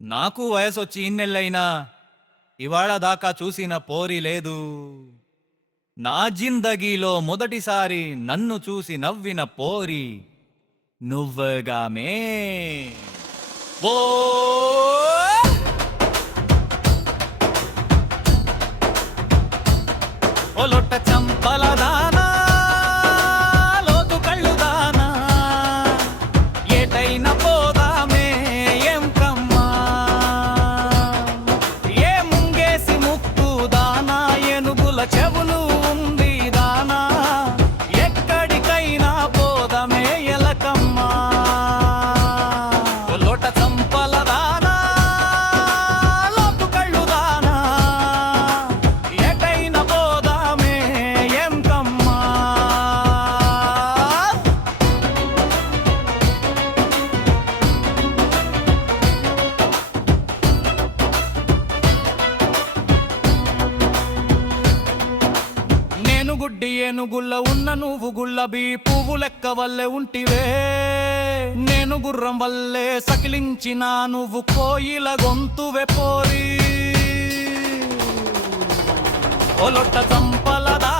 నాకు వయసొచ్చి ఇన్నెళ్ళైనా ఇవాళ దాకా చూసిన పోరి లేదు. నా జిందగీలో మొదటిసారి నన్ను చూసి నవ్విన పోరి నువ్వుగామే. ఓ ఓ లొట్ట చంపల దానా, లోతు కళ్ళు దానా, ఏటైనా పోదామే ఏం కమ్మా. ఏ ముంగేసి ముక్కు దానా, ఏనుగుల చెవులు ఉంది దానా, ఎక్కడికైనా పోదామే ఎలకమ్మా. ఓ లోట చంపల దానా, లోతు కళ్ళు దానా, ఏటైనా పోదామే ఏం కమ్మా. నేను గుడ్డి ఏనుగుల్ల ఉన్న నువ్వు గుల్లబీ పువ్వు లెక్క వల్లే ఉంటివే. నేను గుర్రం వల్లే సకిలించిన నువ్వు కోయిల గొంతువే పోరి. ఒలొట్ట చంపలదా